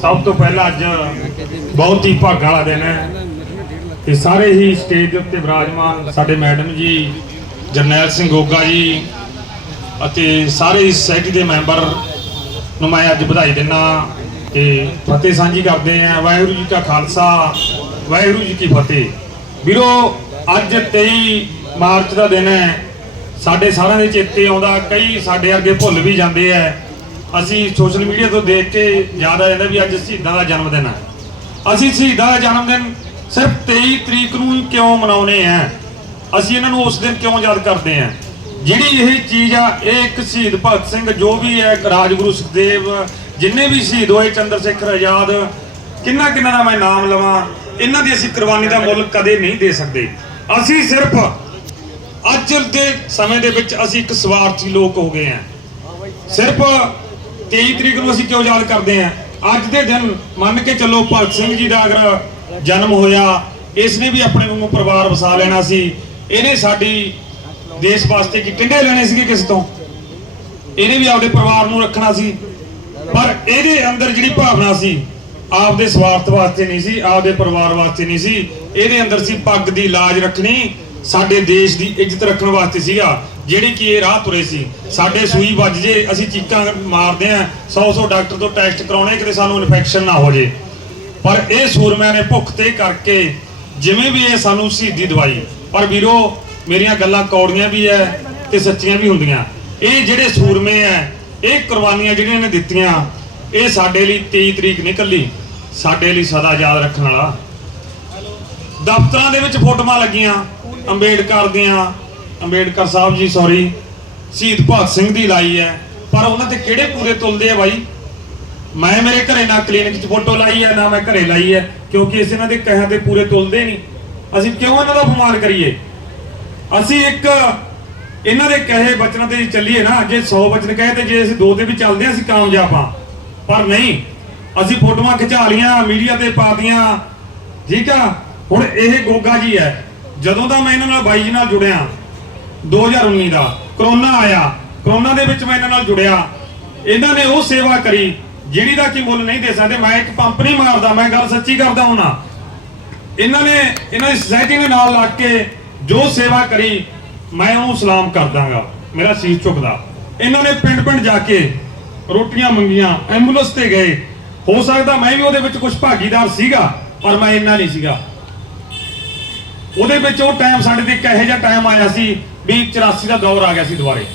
ਸਭ ਤੋਂ ਪਹਿਲਾਂ ਅੱਜ ਬਹੁਤ ਹੀ ਭਾਗਾਂ ਵਾਲਾ ਦਿਨ ਹੈ। ਤੇ ਸਾਰੇ ਹੀ ਸਟੇਜ ਦੇ ਉੱਤੇ ਵਿਰਾਜਮਾਨ ਸਾਡੇ ਮੈਡਮ ਜੀ, ਜਰਨੈਲ ਸਿੰਘ ਗੋਗਾ ਜੀ ਅਤੇ ਸਾਰੇ ਹੀ ਸੋਸਾਇਟੀ ਦੇ ਮੈਂਬਰ ਨੂੰ ਮੈਂ ਅੱਜ ਵਧਾਈ ਦਿੰਦਾ ਤੇ ਫਤਿਹ ਸਾਂਝੀ ਕਰਦੇ ਆਂ ਵਾਹਿਗੁਰੂ ਜੀ ਕਾ ਖਾਲਸਾ, ਵਾਹਿਗੁਰੂ ਜੀ ਕੀ ਫਤਿਹ। ਵੀਰੋ, ਅੱਜ 23 ਮਾਰਚ ਦਾ ਦਿਨ ਹੈ। ਸਾਡੇ ਸਾਰਿਆਂ ਦੇ ਚੇਤੇ ਆਉਂਦਾ, ਕਈ ਸਾਡੇ ਅੱਗੇ ਭੁੱਲ ਵੀ ਜਾਂਦੇ ਆ ਅਸੀਂ ਸੋਸ਼ਲ ਮੀਡੀਆ ਤੋਂ ਦੇਖ ਕੇ ਯਾਦ ਆ ਜਾਂਦਾ ਵੀ ਅੱਜ ਸ਼ਹੀਦਾਂ ਦਾ ਜਨਮ ਦਿਨ ਹੈ ਅਸੀਂ ਸ਼ਹੀਦਾਂ ਦਾ ਜਨਮ ਦਿਨ ਸਿਰਫ 23 ਤਰੀਕ ਨੂੰ ਕਿਉਂ ਮਨਾਉਨੇ ਆ? ਅਸੀਂ ਇਹਨਾਂ ਨੂੰ ਉਸ ਦਿਨ ਕਿਉਂ ਯਾਦ ਕਰਦੇ ਆ? ਜਿਹੜੀ ਇਹ ਚੀਜ਼ ਆ, ਇਹ ਇੱਕ ਸ਼ਹੀਦ ਭਗਤ ਸਿੰਘ ਜੋ ਵੀ ਹੈ ਰਾਜਗੁਰੂ ਸੁਖਦੇਵ, ਜਿੰਨੇ ਵੀ ਸ਼ਹੀਦ ਹੋਏ, ਚੰਦਰ ਸ਼ੇਖਰ ਆਜ਼ਾਦ, ਕਿੰਨਾ ਕਿੰਨਾ ਦਾ ਮੈਂ ਨਾਮ ਲਵਾਂ, ਇਹਨਾਂ ਦੀ ਅਸੀਂ ਕੁਰਬਾਨੀ ਦਾ ਮੁੱਲ ਕਦੇ ਨਹੀਂ ਦੇ ਸਕਦੇ। ਅਸੀਂ ਸਿਰਫ ਅੱਜ ਦੇ ਸਮੇਂ ਦੇ ਵਿੱਚ ਅਸੀਂ ਇੱਕ ਸਵਾਰਥੀ ਲੋਕ ਹੋ ਗਏ ਆ। ਸਿਰਫ 23 ਤਰੀਕ ਨੂੰ ਅਸੀਂ ਕਿਉਂ ਯਾਦ ਕਰਦੇ ਆ ਅੱਜ ਦੇ ਦਿਨ ਮੰਨ ਕੇ ਚੱਲੋ ਭਗਤ ਸਿੰਘ ਜੀ ਦਾ ਅਗਰ ਜਨਮ ਹੋਇਆ ਇਸ ਨੇ ਵੀ ਆਪਣੇ ਨੂੰ ਪਰਿਵਾਰ ਵਸਾ ਲੈਣਾ ਸੀ। ਇਹਨੇ ਸਾਡੀ ਦੇਸ਼ ਵਾਸਤੇ ਕੀ ਟਿੰਡੇ ਲੈਣੇ ਸੀਗੇ ਕਿਸ ਤੋਂ? ਇਹਨੇ ਵੀ ਆਪਦੇ ਪਰਿਵਾਰ ਨੂੰ ਰੱਖਣਾ ਸੀ। ਪਰ ਇਹਦੇ ਅੰਦਰ ਜਿਹੜੀ ਭਾਵਨਾ ਸੀ, ਆਪਦੇ ਸਵਾਰਥ ਵਾਸਤੇ ਨਹੀਂ ਸੀ, ਆਪਦੇ ਪਰਿਵਾਰ ਵਾਸਤੇ ਨਹੀਂ ਸੀ। ਇਹਦੇ ਅੰਦਰ ਸੀ ਪੱਗ ਦੀ ਲਾਜ ਰੱਖਣੀ, ਸਾਡੇ ਦੇਸ਼ ਦੀ ਇੱਜ਼ਤ ਰੱਖਣ ਵਾਸਤੇ ਸੀਗਾ। ਜਿਹੜੀ ਕਿ ਇਹ ਰਾਹ ਤੁਰੇ ਸੀ, ਸਾਡੇ ਸੂਈ ਵੱਜ ਜੇ, ਅਸੀਂ ਚੀਕਾਂ ਮਾਰਦੇ ਆ 100 100 ਡਾਕਟਰ ਤੋਂ ਟੈਸਟ ਕਰਾਉਣੇ, ਕਿਤੇ ਸਾਨੂੰ ਇਨਫੈਕਸ਼ਨ ਨਾ ਹੋ ਜੇ। ਪਰ ਇਹ ਸੂਰਮਿਆਂ ਨੇ ਭੁੱਖ ਤੇ ਕਰਕੇ ਜਿਵੇਂ ਵੀ ਇਹ ਸਾਨੂੰ ਸ਼ਹੀਦੀ ਦਵਾਈ, ਪਰ ਵੀਰੋ, ਮੇਰੀਆਂ ਗੱਲਾਂ ਕੌੜੀਆਂ ਵੀ ਐ ਤੇ ਸੱਚੀਆਂ ਵੀ ਹੁੰਦੀਆਂ। ਇਹ ਜਿਹੜੇ ਸੂਰਮੇ ਐ, ਇਹ ਕੁਰਬਾਨੀਆਂ ਜਿਹੜੀਆਂ ਨੇ ਦਿੱਤੀਆਂ, ਇਹ ਸਾਡੇ ਲਈ 23 ਤਰੀਕ ਨਿਕਲੀ ਸਾਡੇ ਲਈ ਸਦਾ ਯਾਦ ਰੱਖਣ ਵਾਲਾ। ਦਫ਼ਤਰਾਂ ਦੇ ਵਿੱਚ ਫੋਟੋਆਂ ਲੱਗੀਆਂ, ਅੰਬੇਡਕਰ ਦੀਆਂ ਅੰਬੇਡਕਰ ਸਾਹਿਬ ਜੀ ਸੌਰੀ ਸ਼ਹੀਦ ਭਗਤ ਸਿੰਘ ਦੀ ਲਾਈ ਹੈ। ਪਰ ਉਹਨਾਂ ਤੇ ਕਿਹੜੇ ਪੂਰੇ ਤੁਲਦੇ ਆ ਬਾਈ? ਮੈਂ ਮੇਰੇ ਘਰੇ ਨਾ ਕਲੀਨਿਕ 'ਚ ਫੋਟੋ ਲਾਈ ਹੈ, ਨਾ ਮੈਂ ਘਰੇ ਲਾਈ ਹੈ, ਕਿਉਂਕਿ ਅਸੀਂ ਇਹਨਾਂ ਦੇ ਕਹਿਆਂ ਤੇ ਪੂਰੇ ਤੁਲਦੇ ਨਹੀਂ। ਅਸੀਂ ਕਿਉਂ ਇਹਨਾਂ ਦਾ ਅਪਮਾਨ ਕਰੀਏ? ਅਸੀਂ ਇੱਕ ਇਹਨਾਂ ਦੇ ਕਹੇ ਬਚਨਾਂ ਤੇ ਚੱਲੀਏ ਨਾ, ਜੇ 100 ਬਚਨ ਕਹੇ ਤੇ ਜੇ ਅਸੀਂ ਦੋ ਤੇ ਵੀ ਚੱਲਦੇ ਹਾਂ, ਅਸੀਂ ਕਾਮਯਾਬ ਹਾਂ। ਪਰ ਨਹੀਂ, ਅਸੀਂ ਫੋਟੋਆਂ ਖਿਚਾ ਲੀਆਂ ਮੀਡੀਆ ਤੇ ਪਾਤੀਆਂ ਠੀਕ ਆ? ਹੁਣ ਇਹ ਗੋਗਾ ਜੀ ਹੈ। ਜਦੋਂ ਦਾ ਮੈਂ ਇਹਨਾਂ ਨਾਲ ਬਾਈ ਜੀ ਨਾਲ ਜੁੜਿਆ 2019 ਦਾ ਕਰੋਨਾ ਆਇਆ। ਕਰੋਨਾ ਦੇ ਵਿੱਚ ਮੈਂ ਇਹਨਾਂ ਨਾਲ ਜੁੜਿਆ। ਇਹਨਾਂ ਨੇ ਉਹ ਸੇਵਾ ਕਰੀ, ਜਿਹੜੀ ਦਾ ਕੀ ਮੁੱਲ ਨਹੀਂ ਦੇ ਸਕਦੇ। ਮੈਂ ਇੱਕ ਪੰਪ ਨਹੀਂ ਮਾਰਦਾ, ਮੈਂ ਗੱਲ ਸੱਚੀ ਕਰਦਾ ਹੁਣਾ ਇਹਨਾਂ ਨੇ, ਇਹਨਾਂ ਦੀ ਸੁਸਾਇਟੀ ਦੇ ਨਾਲ ਲੱਗ ਕੇ ਜੋ ਸੇਵਾ ਕਰੀ, ਮੈਂ ਉਹਨੂੰ ਸਲਾਮ ਕਰਦਾਗਾ, ਮੇਰਾ ਸੀਸ ਝੁਕਦਾ। ਇਹਨਾਂ ਨੇ ਪਿੰਡ ਪਿੰਡ ਜਾ ਕੇ ਰੋਟੀਆਂ ਮੰਗੀਆਂ, ਐਂਬੂਲੈਂਸ ਤੇ ਗਏ। ਹੋ ਸਕਦਾ ਮੈਂ ਵੀ ਉਹਦੇ ਵਿੱਚ ਕੁਝ ਭਾਗੀਦਾਰ ਸੀਗਾ, ਪਰ ਮੈਂ ਇੰਨਾ ਨਹੀਂ ਸੀਗਾ। ਉਹਦੇ ਵਿੱਚ ਉਹ ਟਾਈਮ ਸਾਡੇ ਤੇ ਇੱਕ ਇਹੋ ਜਿਹਾ ਟਾਈਮ ਆਇਆ ਸੀ ਵੀ 84 ਦਾ ਦੌਰ ਆ ਗਿਆ ਸੀ ਦੁਬਾਰੇ।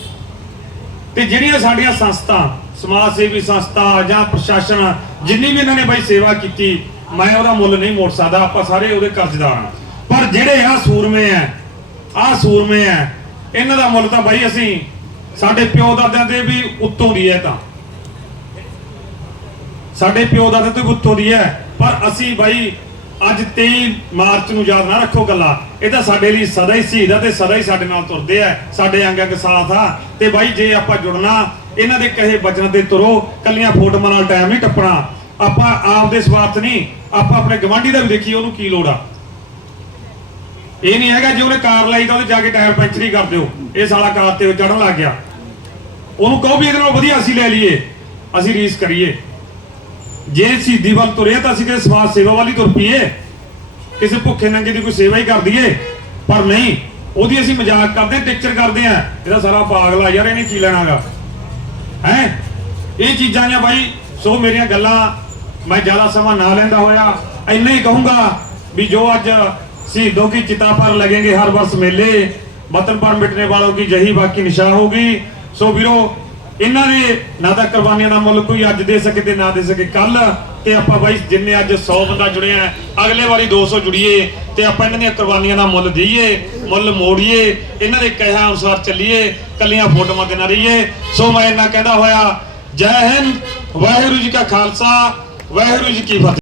ਤੇ ਜਿਹੜੀਆਂ ਸਾਡੀਆਂ ਸੰਸਥਾ, ਸਮਾਜ ਸੇਵੀ ਸੰਸਥਾ ਜਾਂ ਪ੍ਰਸ਼ਾਸਨ, ਜਿੰਨੀ ਵੀ ਇਹਨਾਂ ਨੇ ਬਾਈ ਸੇਵਾ ਕੀਤੀ, ਮੈਂ ਉਹਦਾ ਮੁੱਲ ਨਹੀਂ ਮੋੜ ਸਕਦਾ, ਆਪਾਂ ਸਾਰੇ ਉਹਦੇ ਕਰਜ਼ਦਾਰ ਹਾਂ। ਪਰ ਜਿਹੜੇ ਆ ਸੂਰਮੇ ਆ ਆ ਸੂਰਮੇ ਆ ਇਹਨਾਂ ਦਾ ਮੁੱਲ ਤਾਂ ਬਾਈ ਅਸੀਂ ਸਾਡੇ ਪਿਓ ਦਾਦਿਆਂ ਦੇ ਵੀ ਉੱਤੋਂ ਦੀ ਹੈ ਤਾਂ। ਸਾਡੇ ਪਿਓ ਦਾਦਿਆਂ ਤੋਂ ਵੀ ਉੱਤੋਂ ਦੀ ਹੈ ਪਰ ਅਸੀਂ ਬਾਈ ਅੱਜ 23 ਮਾਰਚ ਨੂੰ ਯਾਦ ਨਾ ਰੱਖੋ ਗੱਲਾਂ। ਇਹ ਤਾਂ ਸਾਡੇ ਲਈ ਸਦਾ ਹੀ ਸ਼ਹੀਦ ਆ ਤੇ ਸਦਾ ਹੀ ਸਾਡੇ ਨਾਲ ਤੁਰਦੇ ਆ। ਸਾਡੇ ਅੰਗ ਅੰਗ ਸਾਥ ਆ। ਤੇ ਬਾਈ, ਜੇ ਆਪਾਂ ਜੁੜਨਾ, ਇਹਨਾਂ ਦੇ ਕਹੇ ਬਚਨ ਤੇ ਤੁਰੋ। ਕੱਲੀਆਂ ਫੋਟੋਆਂ ਨਾਲ ਟਾਈਮ ਨਹੀਂ ਟੱਪਣਾ। ਆਪਾਂ ਆਪ ਦੇ ਸਵਾਰਥ ਨਹੀਂ, ਆਪਾਂ ਆਪਣੇ ਗਵਾਂਢੀ ਦਾ ਵੀ ਦੇਖੀ ਉਹਨੂੰ ਕੀ ਲੋੜ ਆ? ਇਹ ਨਹੀਂ ਹੈਗਾ, ਜੇ ਉਹਨੇ ਕਾਰ ਲਾਈ ਤਾਂ ਉਹਦੇ ਜਾ ਕੇ ਟਾਇਰ ਪੈਂਚਰ ਹੀ ਕਰ ਦਿਓ। ਇਹ ਸਾਲਾ ਕਾਰ ਤੇ ਚੜਨ ਲੱਗ ਗਿਆ। ਉਹਨੂੰ ਕਹੋ ਵੀ ਇਹਦੇ ਨਾਲ ਵਧੀਆ ਅਸੀਂ ਲੈ ਲਈਏ। ਅਸੀਂ ਰੀਸ ਕਰੀਏ। ਜੇ ਸ਼ਹੀਦੀ ਵੱਲ ਤੁਰੇ ਤਾਂ ਅਸੀਂ ਕਿਸੇ ਸਮਾਜ ਸੇਵਾ ਵਾਲੀ ਤੁਰ ਪਈਏ ਕਿਸੇ ਭੁੱਖੇ ਨੰਗੇ ਦੀ ਕੋਈ ਸੇਵਾ ਹੀ ਕਰ ਦਈਏ ਪਰ ਨਹੀਂ ਉਹਦੀ ਅਸੀਂ ਮਜ਼ਾਕ ਕਰਦੇ ਟਿਕਚਰ ਕਰਦੇ ਆ ਇਹਦਾ ਸਾਰਾ ਪਾਗਲਾ ਯਾਰ ਇਹਨੇ ਕੀ ਲੈਣਾਗਾ ਹੈ ਇਹ ਚੀਜ਼ਾਂ ਨੇ ਬਾਈ ਸੋ ਮੇਰੀਆਂ ਗੱਲਾਂ ਮੈਂ ਜ਼ਿਆਦਾ ਸਮਾਂ ਨਾ ਲੈਂਦਾ ਹੋਇਆ ਇੰਨਾ ਹੀ ਕਹੂੰਗਾ ਵੀ ਜੋ ਅੱਜ शहीदों की चिता पर लगेंगे हर वर्ष मेले वतन पर मिटने वालों की यही बाकी निशा होगी सो ਵੀਰੋ ਇਹਨਾਂ ਨੇ ਨਾ ਤਾਂ ਕੁਰਬਾਨੀਆਂ ਦਾ ਮੁੱਲ ਕੋਈ ਅੱਜ ਦੇ ਸਕੇ ਤੇ ਨਾ ਦੇ ਸਕੇ ਕੱਲ ਤੇ ਆਪਾਂ ਬਾਈ ਜਿੰਨੇ ਅੱਜ 100 ਬੰਦਾ ਜੁੜਿਆ ਅਗਲੇ ਵਾਰੀ 200 ਜੁੜੀਏ ਤੇ ਆਪਾਂ ਇਹਨਾਂ ਦੀਆਂ ਕੁਰਬਾਨੀਆਂ ਦਾ ਮੁੱਲ ਦਈਏ, ਮੁੱਲ ਮੋੜੀਏ, ਇਹਨਾਂ ਦੇ ਕਹਿਆ ਅਨੁਸਾਰ ਚੱਲੀਏ ਕੱਲੀਆਂ ਫੋਟੋਆਂ ਤੇ ਨਾ ਰਹੀਏ। ਸੋ ਮੈਂ ਇਹਨਾਂ ਕਹਿੰਦਾ ਹੋਇਆ, ਜੈ ਹਿੰਦ, ਵਾਹਿਗੁਰੂ ਜੀ ਕਾ ਖਾਲਸਾ, ਵਾਹਿਗੁਰੂ ਜੀ ਕੀ ਫਤਿਹ।